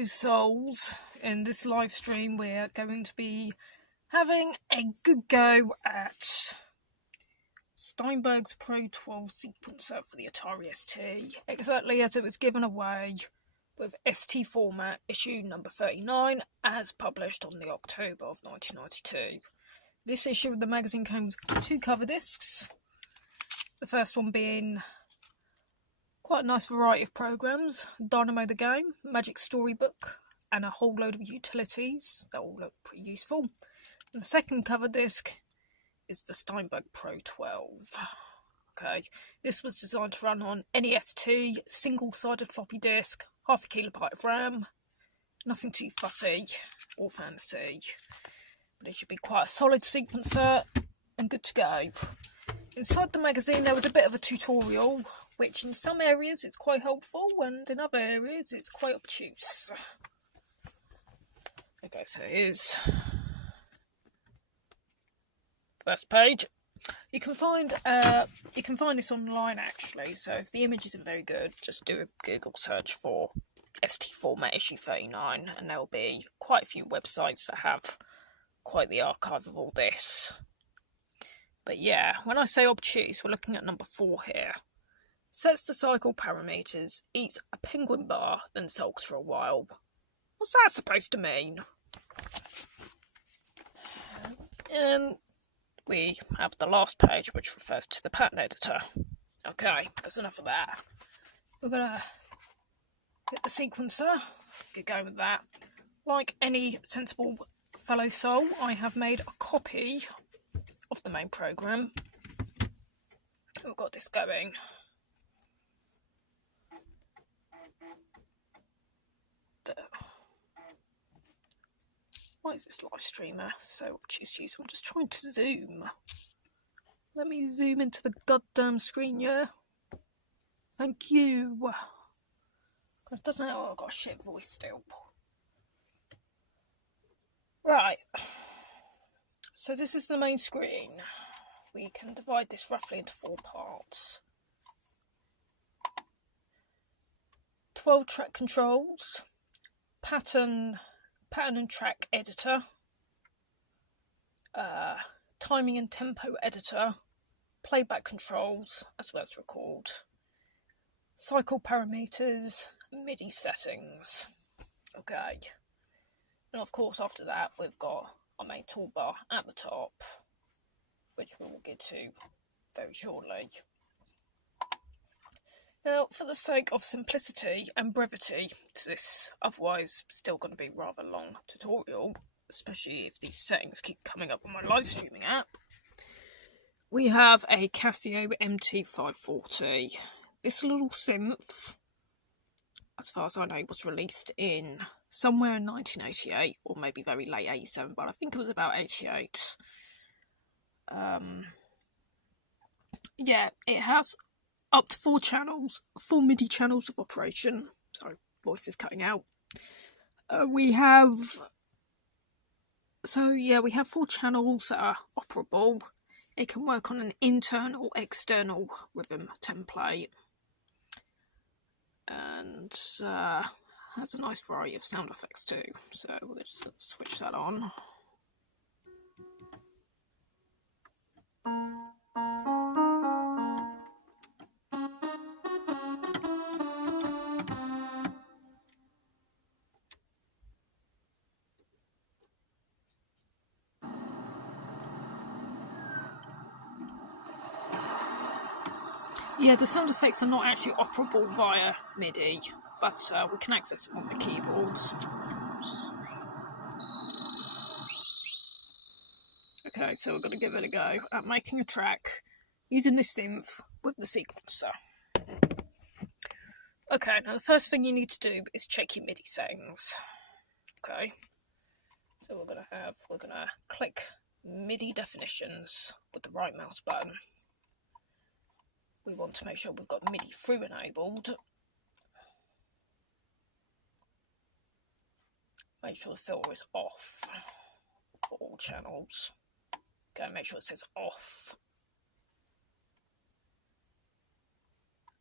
Hello souls, in this live stream we're going to be having a good go at Steinberg's Pro 12 sequencer for the Atari ST, exactly as it was given away with ST format issue number 39 as published on the October of 1992. This issue of the magazine comes with 2 cover discs, the first one being quite a nice variety of programs: Dynamo the Game, Magic Storybook, and a whole load of utilities that all look pretty useful. And the second cover disc is the Steinberg Pro 12. Okay, this was designed to run on any ST, single-sided floppy disk, half a kilobyte of RAM, nothing too fussy or fancy, but it should be quite a solid sequencer and good to go. Inside the magazine there was a bit of a tutorial, which in some areas it's quite helpful and in other areas it's quite obtuse. Okay, so here's first page. You can find this online actually, so if the image isn't very good, just do a Google search for ST format issue 39 and there'll be quite a few websites that have quite the archive of all this. But yeah, when I say obtuse, we're looking at number 4 here. Sets the cycle parameters, eats a penguin bar, then sulks for a while. What's that supposed to mean? And we have the last page, which refers to the pattern editor. Okay, that's enough of that. We're gonna get the sequencer, get going with that. Like any sensible fellow soul, I have made a copy of the main program. We've got this going. Why is this live streamer so obtuse? I'm just trying to zoom. Let me zoom into the goddamn screen, yeah? Thank you. God, it doesn't help, I've got a shit voice still. Right. So this is the main screen. We can divide this roughly into 4 parts. 12 track controls, pattern and track editor, timing and tempo editor, playback controls as well as record, cycle parameters, MIDI settings. Okay. And of course after that we've got our main toolbar at the top, which we will get to very shortly. Now, for the sake of simplicity and brevity to this otherwise still going to be rather long tutorial, especially if these settings keep coming up on my live streaming app, we have a Casio MT540. This little synth, as far as I know, was released in somewhere in 1988 or maybe very late 87, but I think it was about 88. Yeah, it has up to 4 channels, 4 MIDI channels of operation. Sorry, voice is cutting out. We have 4 channels that are operable. It can work on an internal, external rhythm template. And has a nice variety of sound effects too. So we'll just switch that on. Yeah, the sound effects are not actually operable via MIDI, but we can access them on the keyboards. Okay, so we're going to give it a go at making a track using this synth with the sequencer. Okay, now the first thing you need to do is check your MIDI settings. Okay, so we're going to click MIDI definitions with the right mouse button. We want to make sure we've got MIDI through enabled. Make sure the filter is off for all channels. Okay, make sure it says off.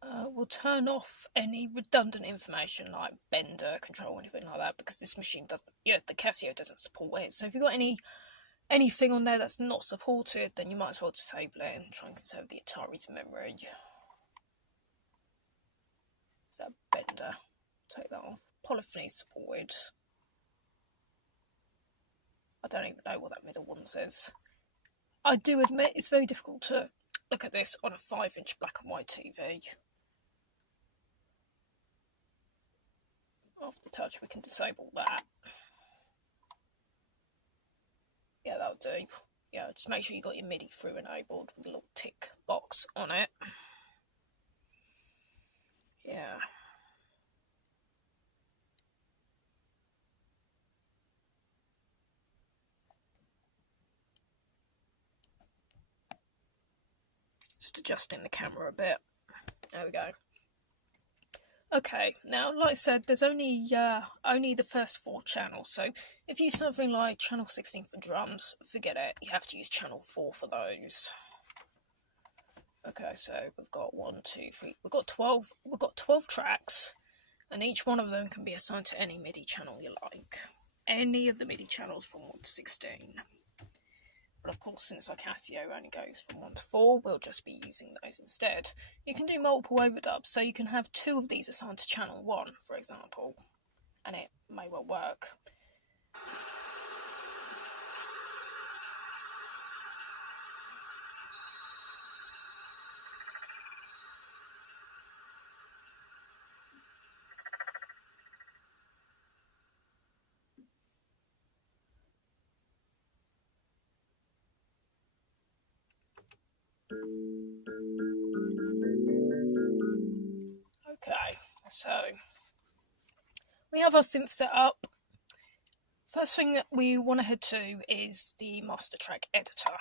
We'll turn off any redundant information like bender, control, anything like that, because this machine doesn't, the Casio doesn't support it. So if you've got anything on there that's not supported, then you might as well disable it and try and conserve the Atari's memory. Is that bender? Take that off. Polyphony supported. I don't even know what that middle one says. I do admit it's very difficult to look at this on a 5-inch black and white TV. After touch, we can disable that. Yeah, that'll do. Yeah, just make sure you got your MIDI through enabled with a little tick box on it. Yeah. Just adjusting the camera a bit. There we go. Okay, now, like I said, there's only the first 4 channels, so if you use something like channel 16 for drums, forget it, you have to use channel 4 for those. Okay, so we've got 1, 2, 3, we've got 12 tracks, and each one of them can be assigned to any MIDI channel you like. Any of the MIDI channels from 1 to 16. But of course, since our Casio only goes from 1 to 4, we'll just be using those instead. You can do multiple overdubs, so you can have 2 of these assigned to channel 1, for example, and it may well work. Okay, so we have our synth set up. First thing that we want to head to is the master track editor.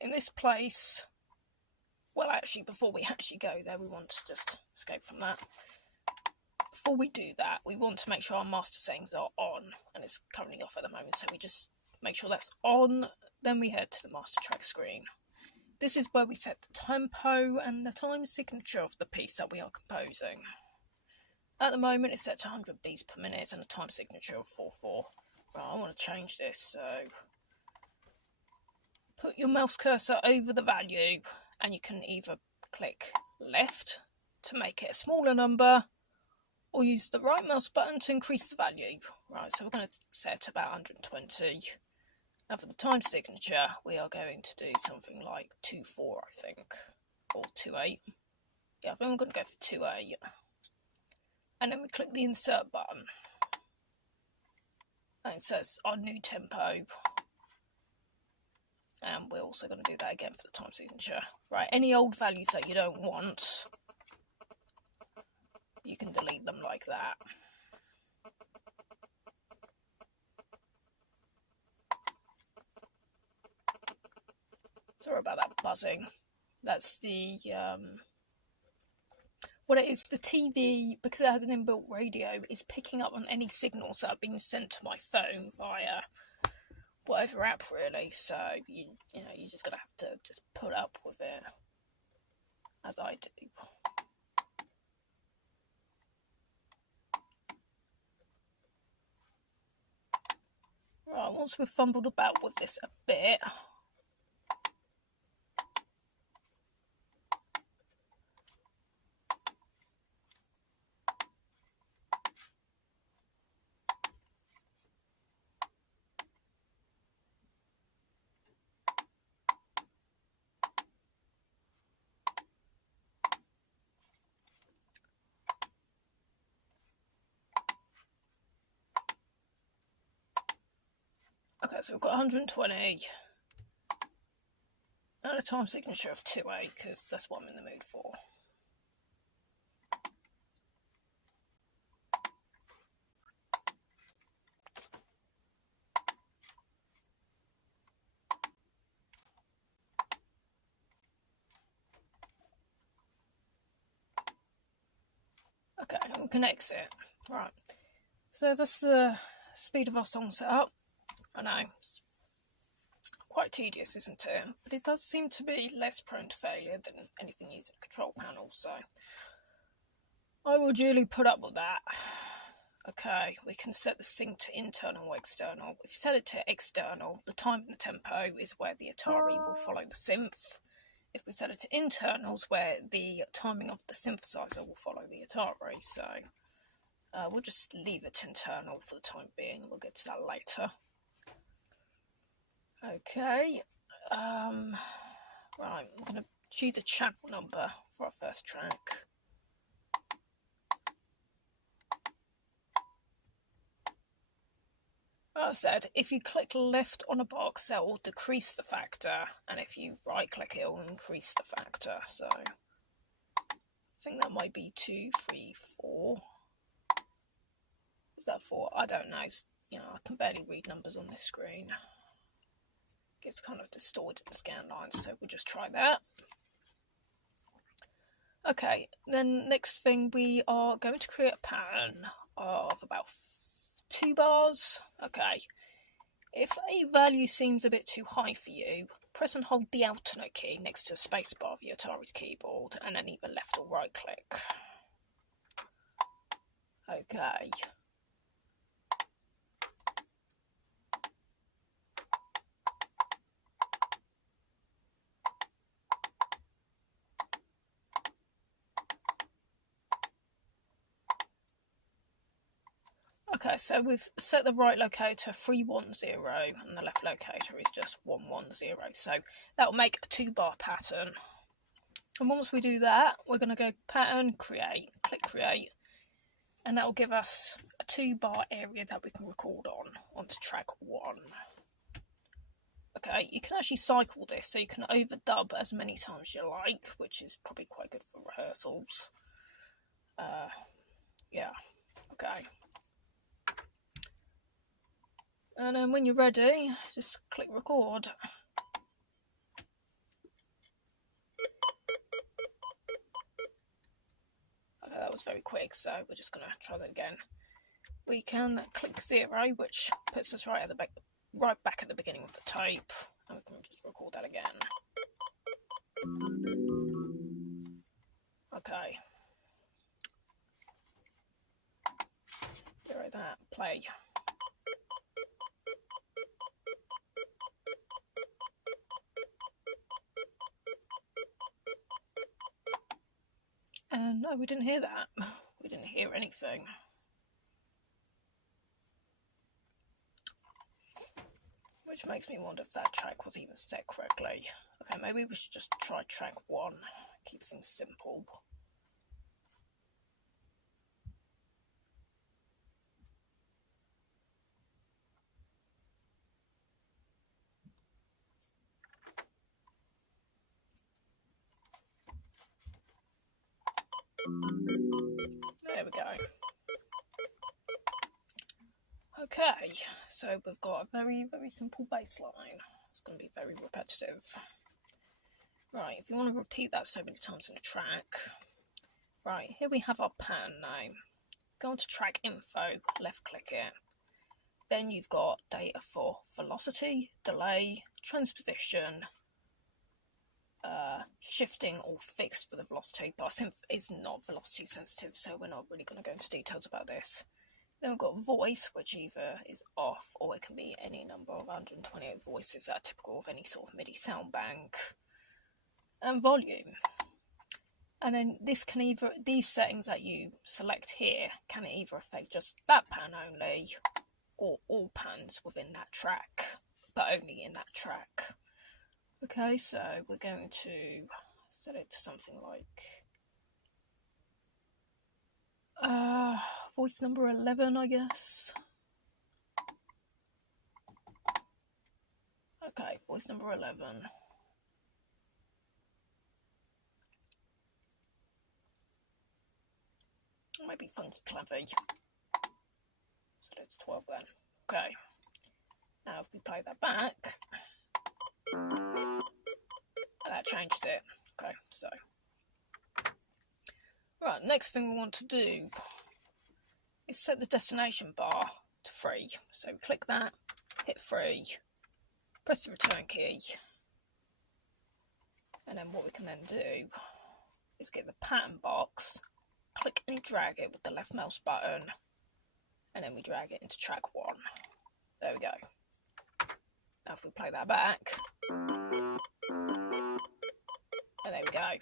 In this place, well, actually, before we actually go there, we want to just escape from that. Before we do that, we want to make sure our master settings are on, and it's currently off at the moment, so we just make sure that's on, then we head to the master track screen. This is where we set the tempo and the time signature of the piece that we are composing. At the moment, it's set to 100 beats per minute and a time signature of 4/4. Right, I want to change this, so put your mouse cursor over the value, and you can either click left to make it a smaller number, or use the right mouse button to increase the value. Right, so we're going to set it to about 120. And for the time signature, we are going to do something like 2/4, I think, or 2/8. Yeah, I think I'm going to go for 2/8. And then we click the insert button. And it says our new tempo. And we're also going to do that again for the time signature. Right, any old values that you don't want, you can delete them like that. Sorry about that buzzing. That's the what it is, the TV, because it has an inbuilt radio, is picking up on any signals that have been sent to my phone via whatever app, really. So you're just gonna have to just put up with it, as I do. Right, once we've fumbled about with this a bit, okay, so we've got 120 and a time signature of 2/8, because that's what I'm in the mood for. Okay, and we can exit. Right, so that's the speed of our song setup. I know, it's quite tedious, isn't it? But it does seem to be less prone to failure than anything used in a control panel, so I will duly put up with that. Okay, we can set the sync to internal or external. If you set it to external, the time and the tempo is where the Atari will follow the synth. If we set it to internals, where the timing of the synthesizer will follow the Atari. So we'll just leave it internal for the time being. We'll get to that later. Okay. Right, I'm going to choose a channel number for our first track. Like I said, if you click left on a box, that will decrease the factor, and if you right click it will increase the factor. So I think that might be 2, 3, 4. Is that 4? I don't know. You know, I can barely read numbers on this screen. It gets kind of distorted in scan lines, so we'll just try that. Okay, then next thing, we are going to create a pattern of about 2 bars. Okay, if a value seems a bit too high for you, press and hold the alternate key next to the spacebar of your Atari's keyboard, and then either left or right click. Okay. Okay, so we've set the right locator 310 and the left locator is just 110. So that will make a 2-bar pattern. And once we do that, we're going to go pattern, create, click create, and that will give us a 2-bar area that we can record onto track 1. Okay, you can actually cycle this, so you can overdub as many times as you like, which is probably quite good for rehearsals. Yeah, okay. And then when you're ready, just click record. Okay, that was very quick, so we're just going to try that again. We can click 0, which puts us right back at the beginning of the tape, and we can just record that again. Okay. 0 that, play. And no, we didn't hear that. We didn't hear anything. Which makes me wonder if that track was even set correctly. Okay, maybe we should just try track 1. Keep things simple. There we go. Okay, so we've got a very, very simple bass line. It's going to be very repetitive. Right, if you want to repeat that so many times in a track. Right, here we have our pattern now. Go on to track info, left click it. Then you've got data for velocity, delay, transposition, shifting or fixed for the velocity, but our synth is not velocity sensitive, so we're not really going to go into details about this. Then we've got voice, which either is off or it can be any number of 128 voices that are typical of any sort of MIDI sound bank. And volume. And then this can either, these settings that you select here can either affect just that pan only or all pans within that track, but only in that track. Okay, so we're going to set it to something like voice number 11, I guess. Okay, voice number 11. Might be funky clavy. So it's 12 then. Okay. Now if we play that back, that changes it. Okay, so right, next thing we want to do is set the destination bar to 3. So click that, hit 3, press the return key, and then what we can then do is get the pattern box, click and drag it with the left mouse button, and then we drag it into track 1. There we go. Now if we play that back, and there we go.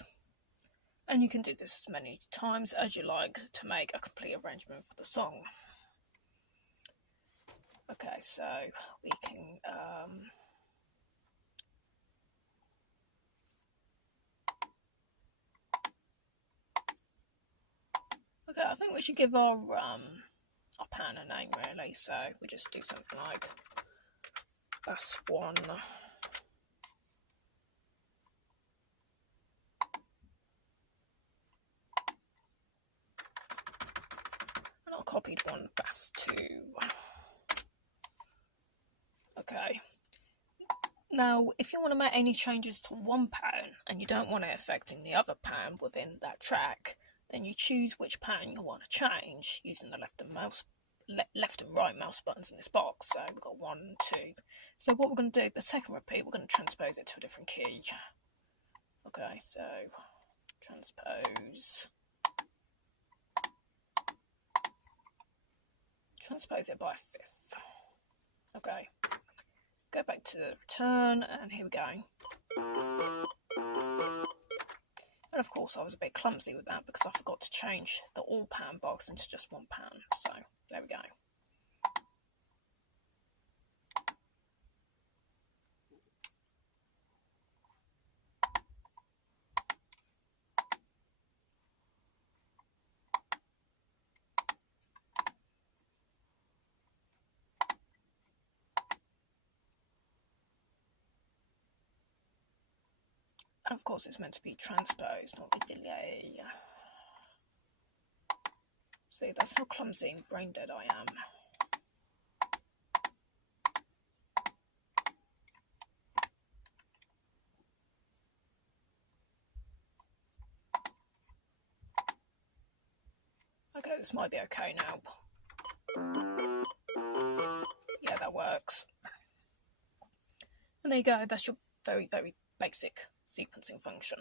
And you can do this as many times as you like to make a complete arrangement for the song. Okay, so we can okay, I think we should give our pan a name really, so we just do something like bass 1. And I'll copied 1 bass 2. Okay. Now, if you want to make any changes to one pan and you don't want it affecting the other pan within that track, then you choose which pan you want to change using the left and right mouse buttons in this box. So we've got 1, 2. So what we're going to do, the second repeat, we're going to transpose it to a different key. Okay, so transpose it by 5th. Okay, go back to the return, and here we go. And of course I was a bit clumsy with that because I forgot to change the all pan box into just 1 pan. So there we go. And of course it's meant to be transposed, not the delay. See, that's how clumsy and brain dead I am. Okay, this might be okay now. Yeah, that works. And there you go, that's your very, very basic sequencing function.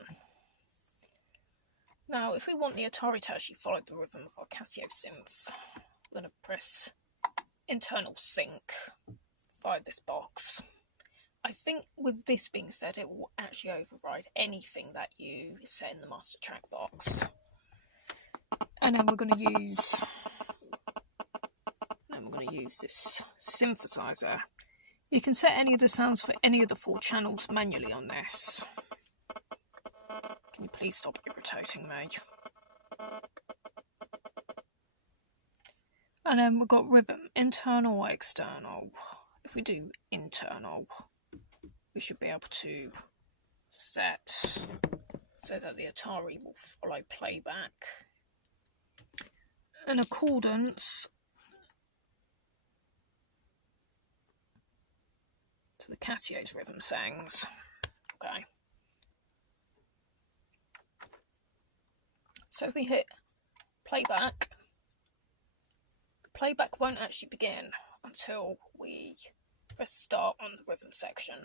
Now, if we want the Atari to actually follow the rhythm of our Casio synth, we're going to press internal sync via this box. I think with this being said, it will actually override anything that you set in the master track box. And then we're going to use this synthesizer. You can set any of the sounds for any of the 4 channels manually on this. Can you please stop irritating me? And then we've got rhythm, internal or external. If we do internal, we should be able to set so that the Atari will follow playback in accordance to the Casio's rhythm settings. Okay. So if we hit playback, the playback won't actually begin until we press start on the rhythm section.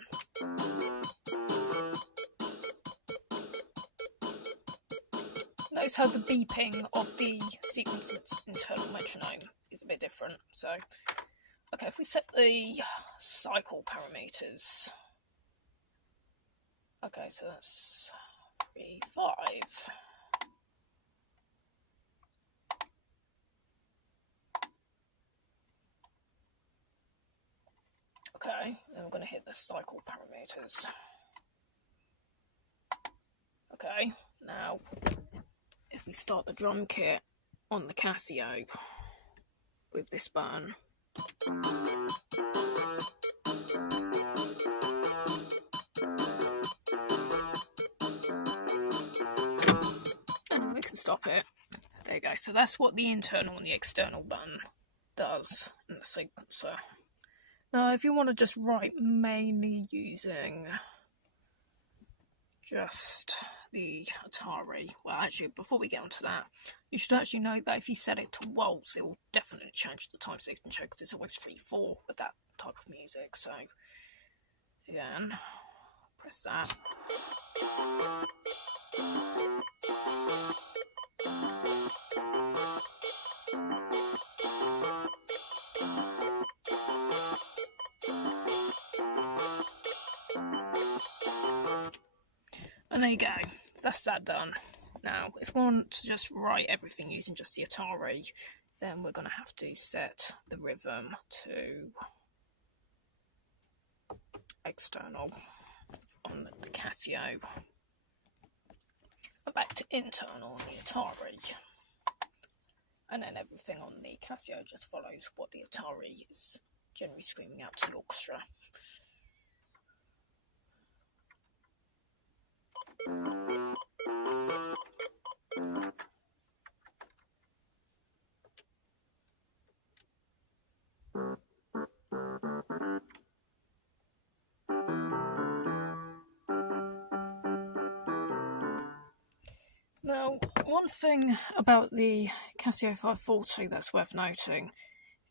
Notice how the beeping of the sequence's internal metronome is a bit different. So, okay, if we set the cycle parameters, okay, so that's 3, 5. Okay, then we're going to hit the cycle parameters. Okay, now if we start the drum kit on the Casio with this button, and then we can stop it. There you go. So that's what the internal and the external button does in the sequencer. Now, if you want to just write mainly using just the Atari, well, actually, before we get onto that, you should actually know that if you set it to waltz, it will definitely change the time signature because it's always 3/4 with that type of music. So, again, press that. And there you go, that's that done. Now, if we want to just write everything using just the Atari, then we're going to have to set the rhythm to external on the Casio, and back to internal on the Atari. And then everything on the Casio just follows what the Atari is generally screaming out to the orchestra. Now, one thing about the Casio 540 that's worth noting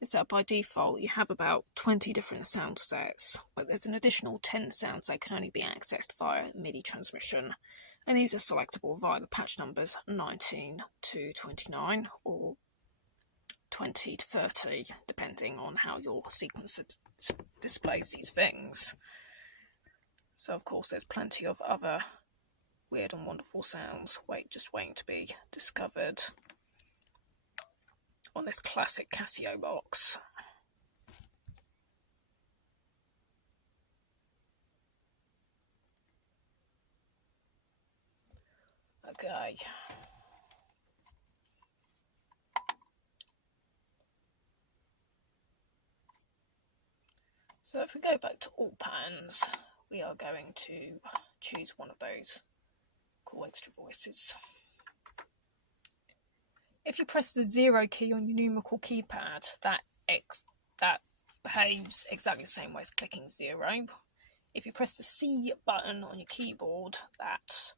is that by default you have about 20 different sound sets, but there's an additional 10 sounds that can only be accessed via MIDI transmission, and these are selectable via the patch numbers 19 to 29 or 20 to 30, depending on how your sequencer displays these things. So of course there's plenty of other weird and wonderful sounds just waiting to be discovered on this classic Casio box. Okay. So if we go back to all patterns, we are going to choose one of those cool extra voices. If you press the 0 key on your numerical keypad, that behaves exactly the same way as clicking 0. If you press the C button on your keyboard, that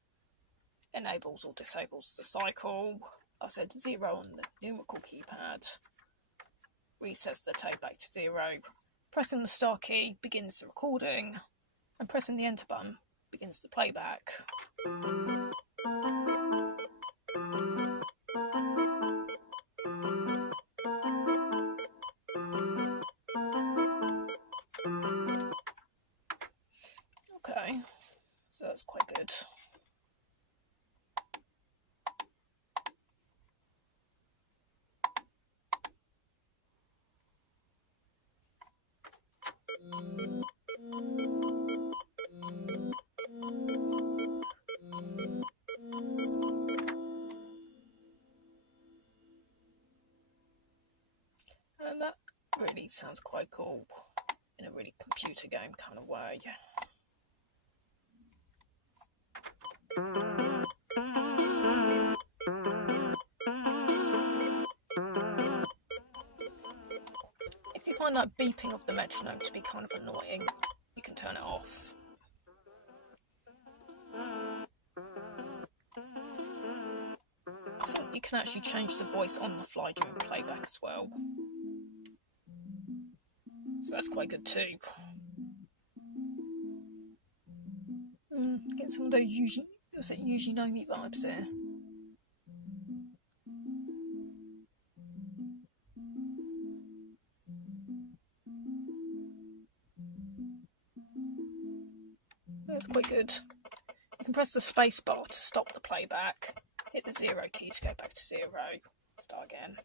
enables or disables the cycle. I said 0 on the numerical keypad resets the tape back to 0. Pressing the star key begins the recording, and pressing the enter button begins the playback. Okay, so that's quite good. And that really sounds quite cool in a really computer game kind of way. If you find that beeping of the metronome to be kind of annoying, you can turn it off. I think you can actually change the voice on the fly during playback as well. So that's quite good too. Get some of those usually know me vibes there. That's quite good. You can press the space bar to stop the playback, hit the 0 key to go back to 0, start again.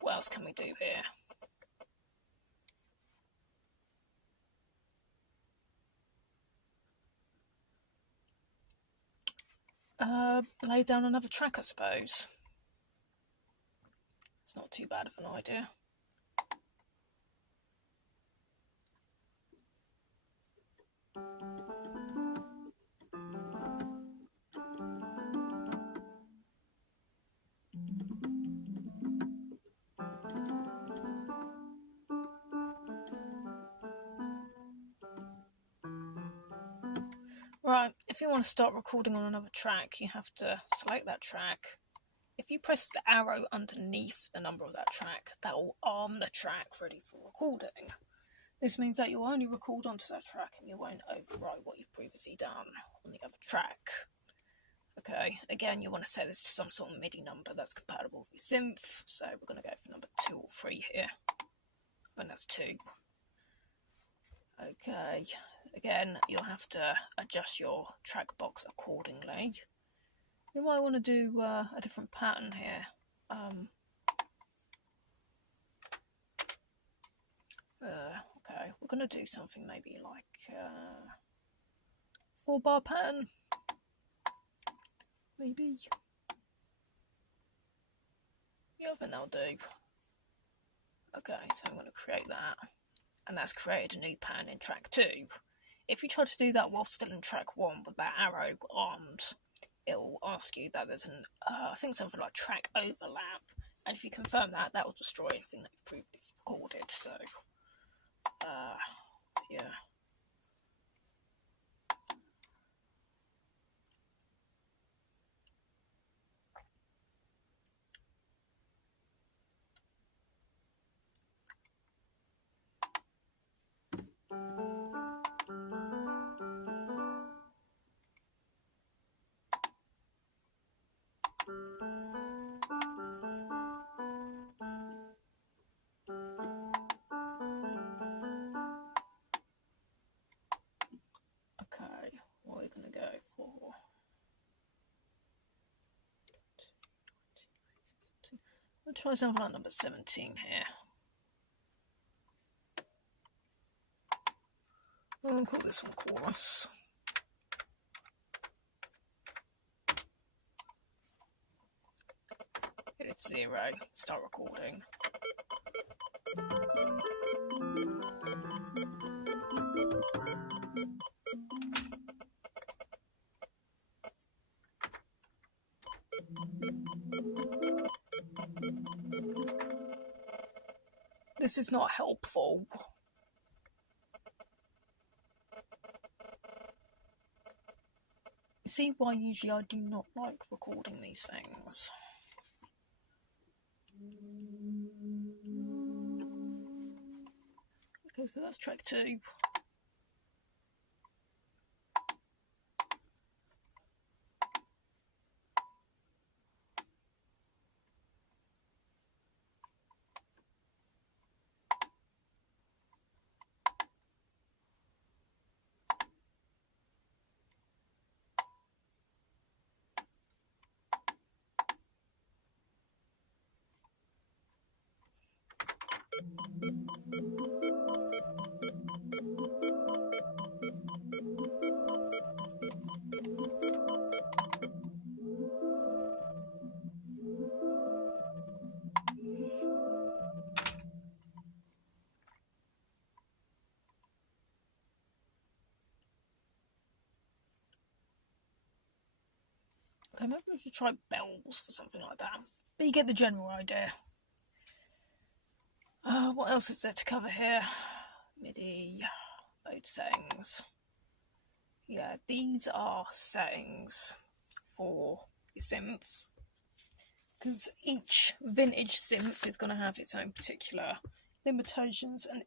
What else can we do here? Lay down another track, I suppose. It's not too bad of an idea. Right, if you want to start recording on another track, you have to select that track. If you press the arrow underneath the number of that track, that will arm the track ready for recording. This means that you'll only record onto that track and you won't overwrite what you've previously done on the other track. Okay, again, you want to set this to some sort of MIDI number that's compatible with your synth, so we're going to go for number 2 or 3 here, and that's 2. Okay, again, you'll have to adjust your track box accordingly. You might want to do a different pattern here. Okay, we're going to do something maybe like 4-bar pattern. Maybe. Yeah, I think that'll do. Okay, so I'm going to create that. And that's created a new pattern in track 2. If you try to do that while still in track 1 with that arrow armed, it'll ask you that there's an, I think something like track overlap. And if you confirm that, that will destroy anything that you've previously recorded. So, yeah. Okay, what are we going to go for? I'll try something like number 17 here. I'll call this one chorus. Hit it to 0, start recording. This is not helpful. You see why usually I do not like recording these things. Okay, so that's track 2. Okay, maybe we should try bells for something like that. But you get the general idea. What else is there to cover here? MIDI, mode settings. Yeah, these are settings for your synth. Because each vintage synth is going to have its own particular limitations and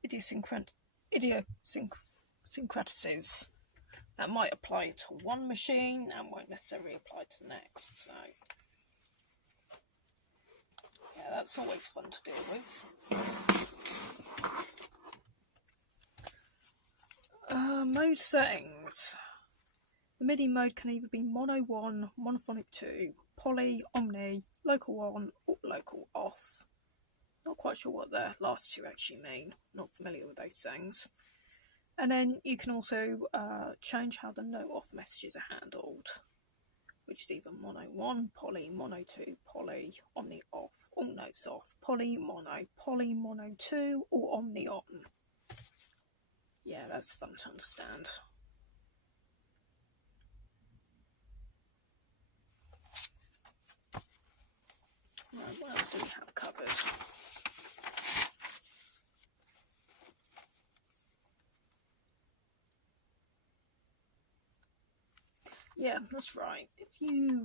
idiosyncrasies that might apply to one machine and won't necessarily apply to the next. So, yeah, that's always fun to deal with. Mode settings. The MIDI mode can either be mono 1, monophonic 2, poly, omni, local on, or local off. Not quite sure what the last two actually mean. Not familiar with those things. And then you can also change how the note off messages are handled, which is either mono 1, poly, mono 2, poly, omni off, all notes off, poly, mono 2, or omni on. Yeah, that's fun to understand. Right, what else do we have covered? Yeah, that's right. If you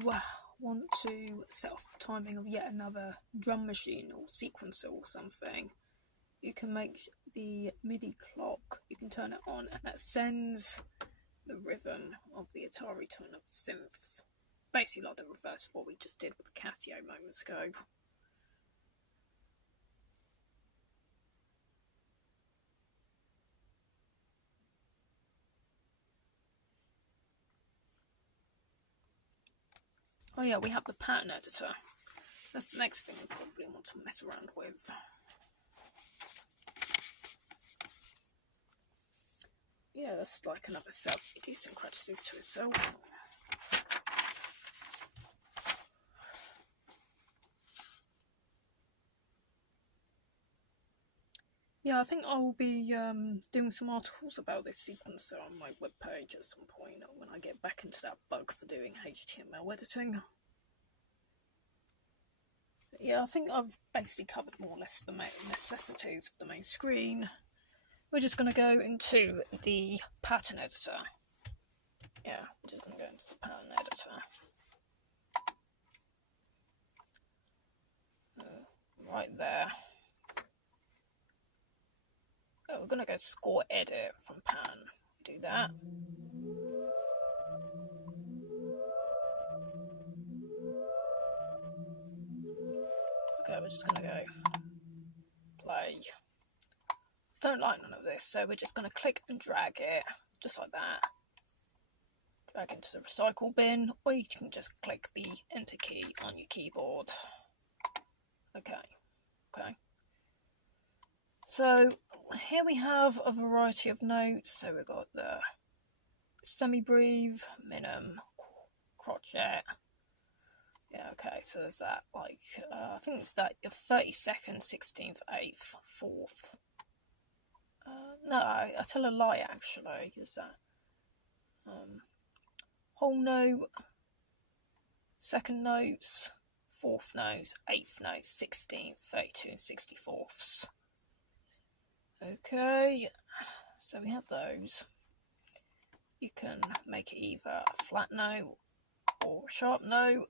want to set off the timing of yet another drum machine or sequencer or something, you can make the MIDI clock. You can turn it on and that sends the rhythm of the Atari to another synth. Basically like the reverse of what we just did with the Casio moments ago. Oh yeah, we have the pattern editor. That's the next thing we probably want to mess around with. Yeah, that's like another self-idiosyncrasies to itself. Yeah, I think I will be doing some articles about this sequencer on my webpage at some point when I get back into that bug for doing HTML editing. Yeah, I think I've basically covered more or less the main necessities of the main screen. We're just going to go into the pattern editor. Yeah, we're just going to go into the pattern editor. Right there. Oh, we're going to go score edit from pattern. Do that. Okay, we're just going to go play. Don't like none of this, so we're just going to click and drag it, just like that. Drag into the recycle bin, or you can just click the enter key on your keyboard. Okay. So here we have a variety of notes. So we've got the semi-breve, minim, crotchet. Yeah, okay, so there's that, like, I think it's that your 32nd, 16th, 8th, 4th. No, I tell a lie actually, is that whole note, second notes, 4th notes, 8th notes, 16th, 32 and 64ths. Okay, so we have those. You can make it either a flat note or a sharp note.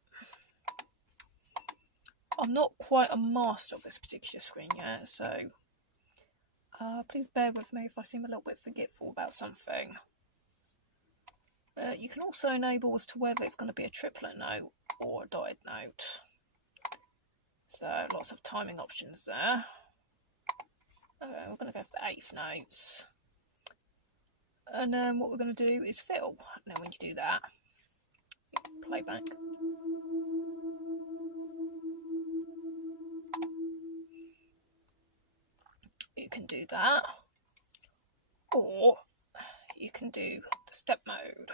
I'm not quite a master of this particular screen yet, so please bear with me if I seem a little bit forgetful about something. You can also enable as to whether it's going to be a triplet note or a dotted note. So lots of timing options there. We're going to go for the 8th notes. And then what we're going to do is fill. And then when you do that, playback. You can do that. Or you can do the step mode.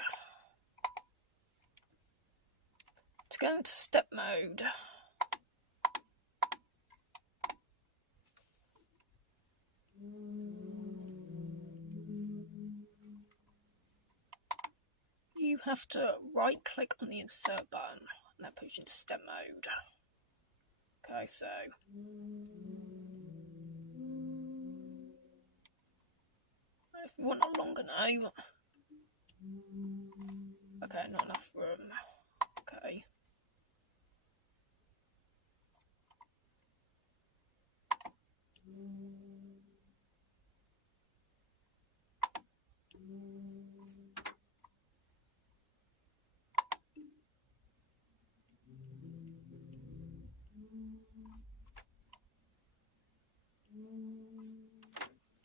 To go into step mode, you have to right click on the insert button and that puts you into step mode. Okay, so if you want a longer note, okay, not enough room. Okay.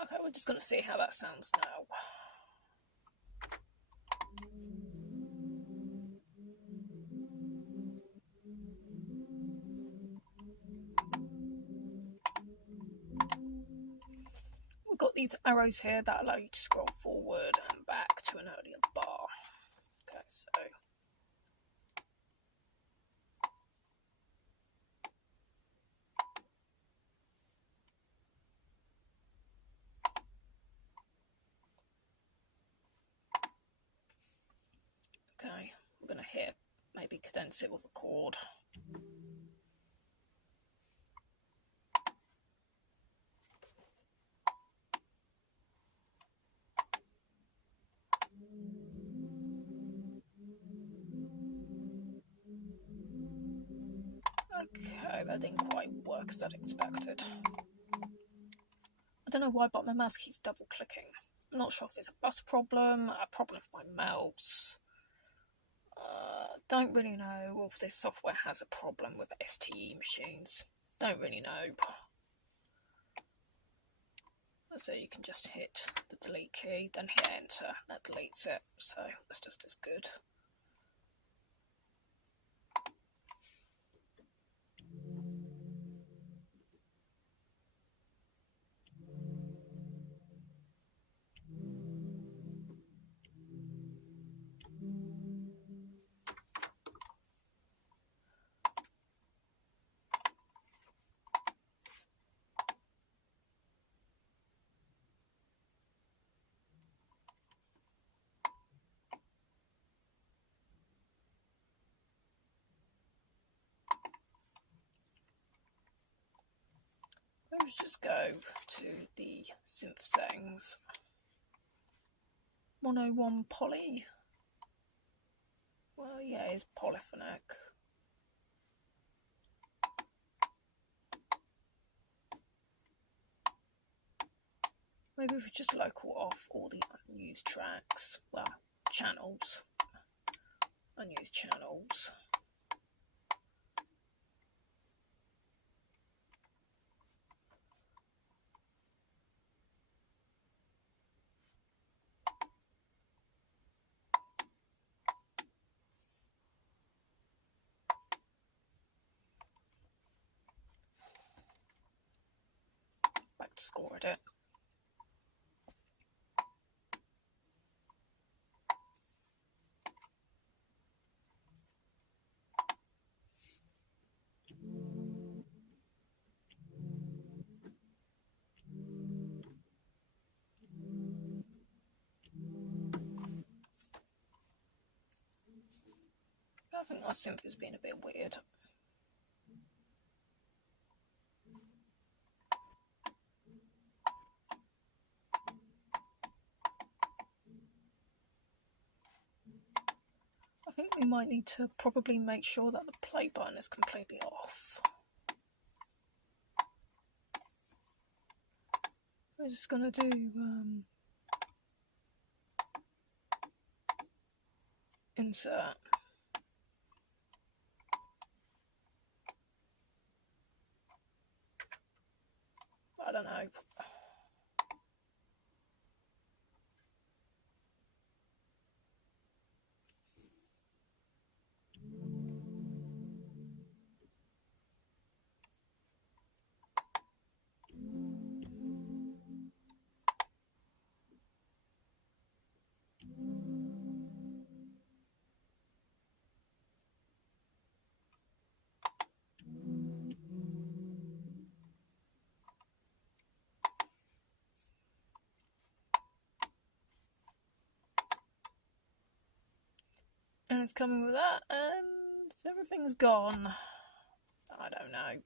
Okay, we're just going to see how that sounds now. We've got these arrows here that allow you to scroll forward and back to an earlier bar. Okay, so okay, we're going to hit maybe cadense it with a chord. Okay, that didn't quite work as I'd expected. I don't know why, but my mouse keeps double clicking. I'm not sure if it's a bus problem, a problem with my mouse. Don't really know if this software has a problem with STE machines. Don't really know. So you can just hit the delete key, then hit enter. That deletes it, so that's just as good. Let's just go to the synth settings. 101 poly. Well, yeah, it's polyphonic. Maybe if we just local off all the unused tracks. Well, channels. Unused channels. Back to score edit. I think our synth is being a bit weird. I think we might need to probably make sure that the play button is completely off. We're just going to do insert. I don't know. And it's coming with that, and everything's gone. I don't know.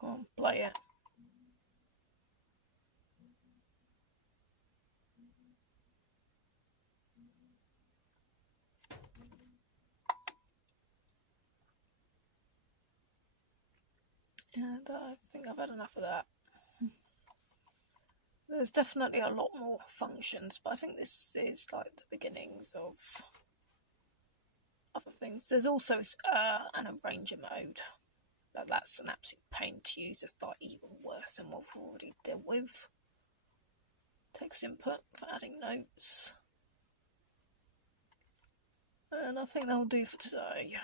Go on, play it. And I think I've had enough of that. There's definitely a lot more functions, but I think this is like the beginnings of other things. There's also an arranger mode, but that's an absolute pain to use. It's like even worse than what we've already dealt with. Text input for adding notes. And I think that'll do for today.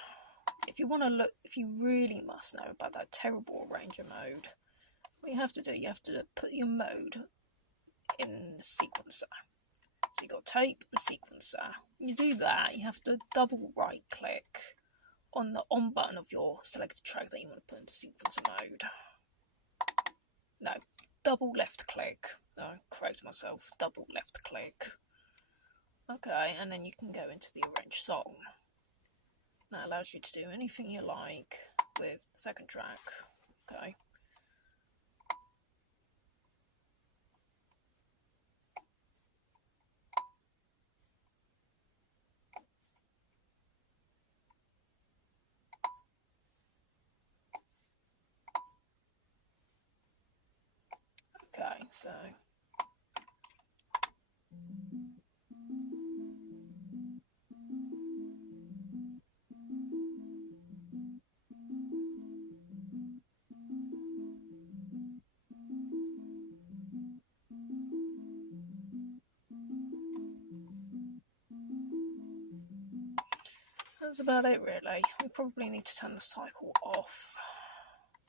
If you want to look, if you really must know about that terrible arranger mode, what you have to do, you have to put your mode in the sequencer. So you've got tape and sequencer. When you do that, you have to double right click on the on button of your selected track that you want to put into sequencer mode. No, double left click. No, correct myself, double left click. Okay, and then you can go into the arrange song. That allows you to do anything you like with the second track. Okay. so that's about it really. We probably need to turn the cycle off.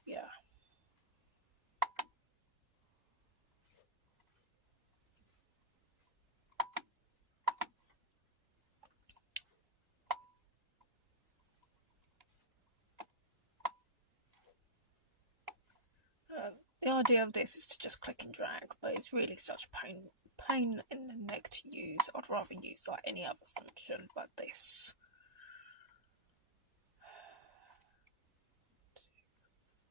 Yeah. The idea of this is to just click and drag, but it's really such a pain in the neck to use. I'd rather use like any other function but this.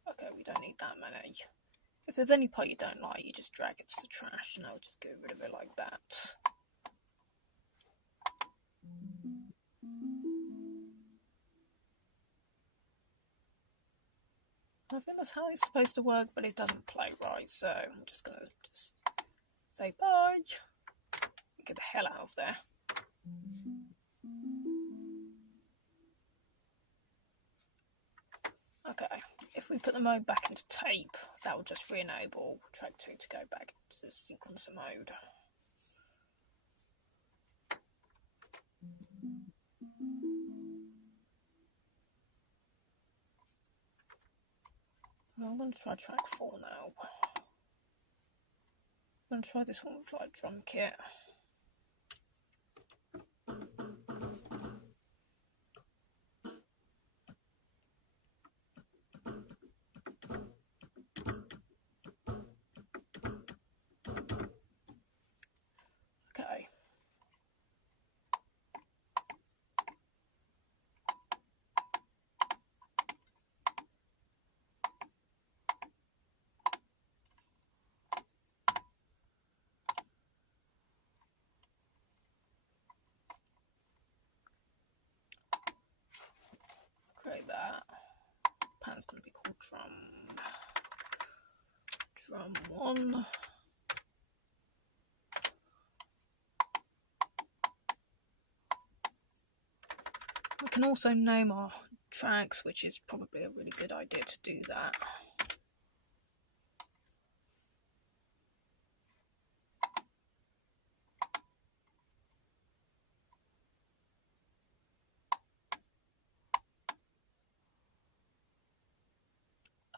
Okay, we don't need that many. If there's any part you don't like, you just drag it to the trash and I'll just get rid of it like that. I think that's how it's supposed to work, but it doesn't play right, so I'm just going to say bye. Get the hell out of there. Okay, if we put the mode back into tape, that will just re-enable track 2 to go back into the sequencer mode. Well, I'm going to try track 4 now. I'm going to try this one with like drum kit. Okay. Create that. Pattern's going to be called drum 1. We can also name our tracks, which is probably a really good idea to do that.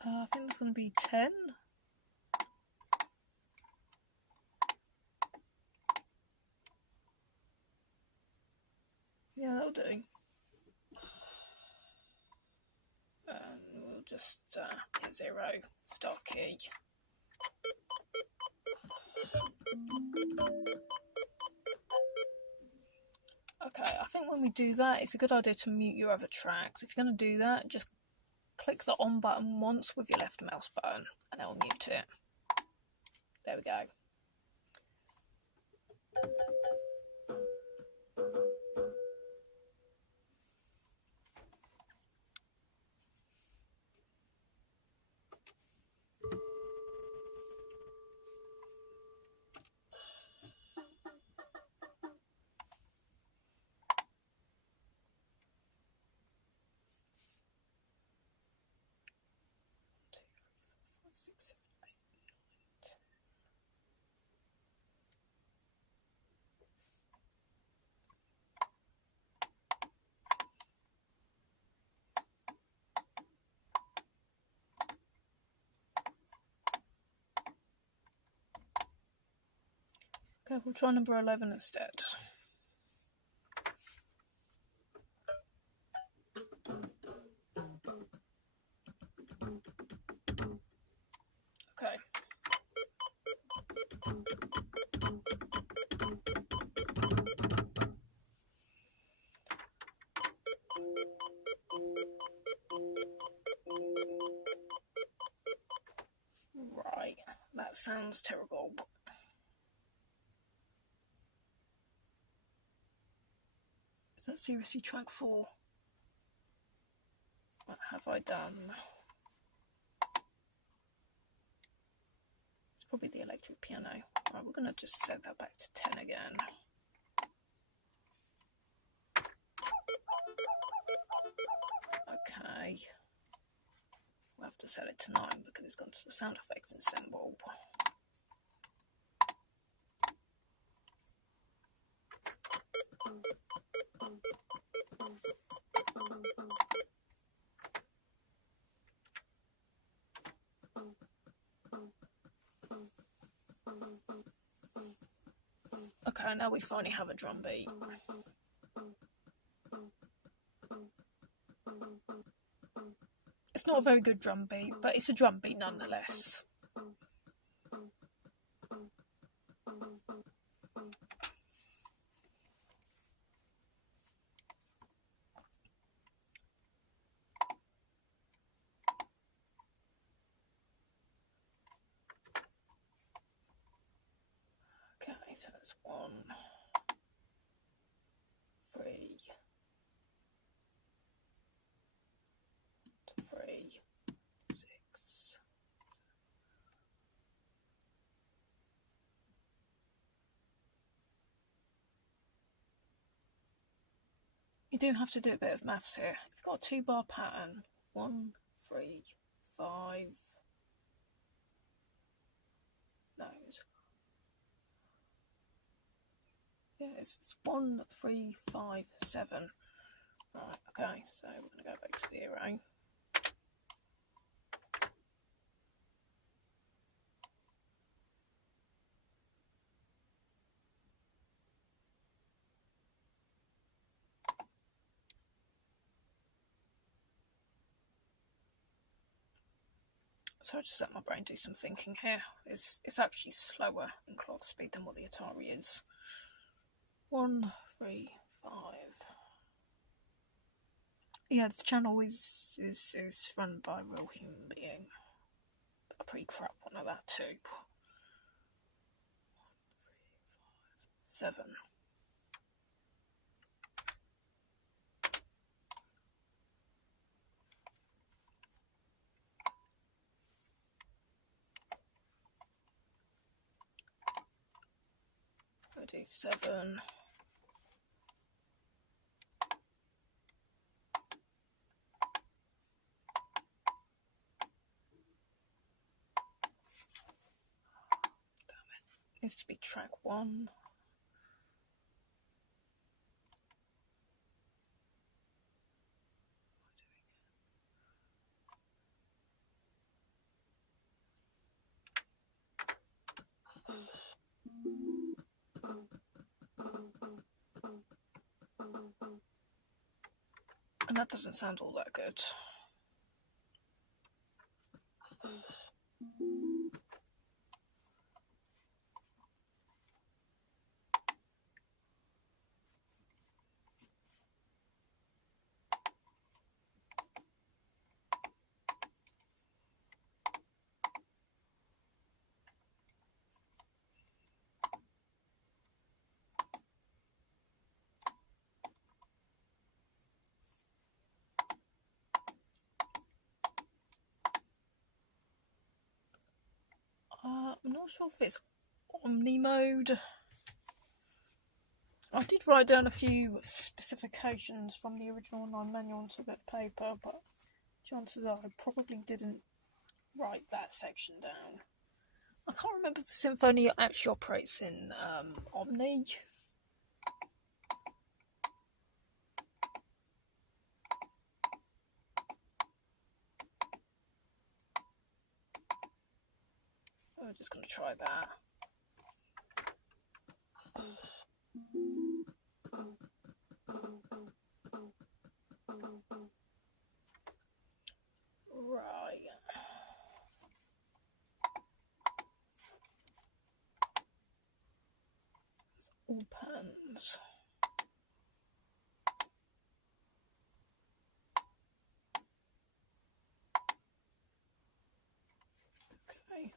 I think there's going to be 10. Yeah, that'll do. And we'll just hit 0, start key. Okay, I think when we do that, it's a good idea to mute your other tracks. If you're going to do that, just click the on button once with your left mouse button and it'll mute it. There we go. Okay, we'll try number 11 instead. Okay. Right, that sounds terrible. Is that seriously track 4? What have I done? It's probably the electric piano. Right, we're going to just set that back to 10 again. Okay. We'll have to set it to 9 because it's gone to the sound effects ensemble. Okay, now we finally have a drum beat. It's not a very good drum beat, but it's a drum beat nonetheless. Okay, so that's 1, 3, 3, 6. You do have to do a bit of maths here. You've got a 2-bar pattern. 1, 3, 5. No, it's 1, 3, 5, 7. Right, okay, so we're going to go back to 0. So I just let my brain do some thinking here. It's actually slower in clock speed than what the Atari is. 1, 3, 5. Yeah, this channel is run by a real human being. A pretty crap one at that too. 1, 3, 5, 7. I'll do 7. Needs to be track 1. And that doesn't sound all that good. I'm not sure if it's Omni mode. I did write down a few specifications from the original online manual onto a bit of paper, but chances are I probably didn't write that section down. I can't remember if the Symphony actually operates in Omni. I'm just going to try that. Right. All patterns. Okay.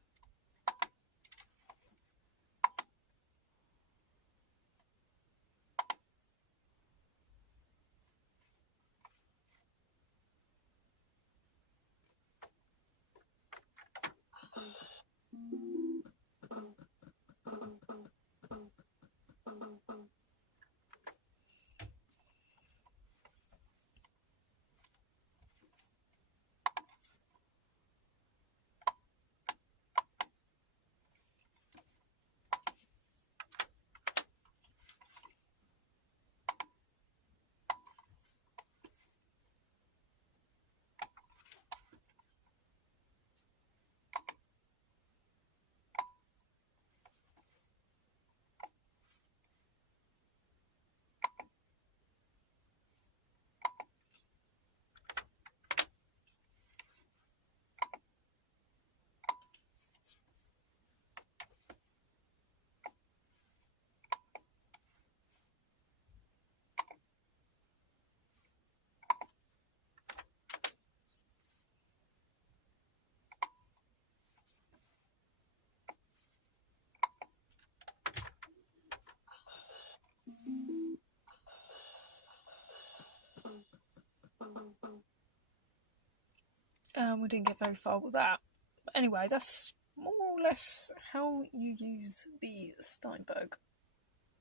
We didn't get very far with that. But anyway, that's more or less how you use the Steinberg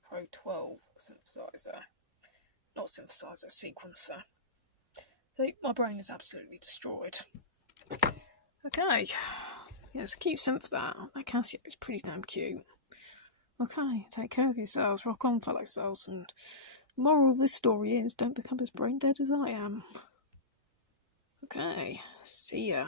Pro 12 synthesizer. Not synthesizer, sequencer. So my brain is absolutely destroyed. Okay. Yeah, it's a cute synth that. That Casio is pretty damn cute. Okay, take care of yourselves. Rock on, fellow souls. And the moral of this story is don't become as brain dead as I am. Okay, see ya.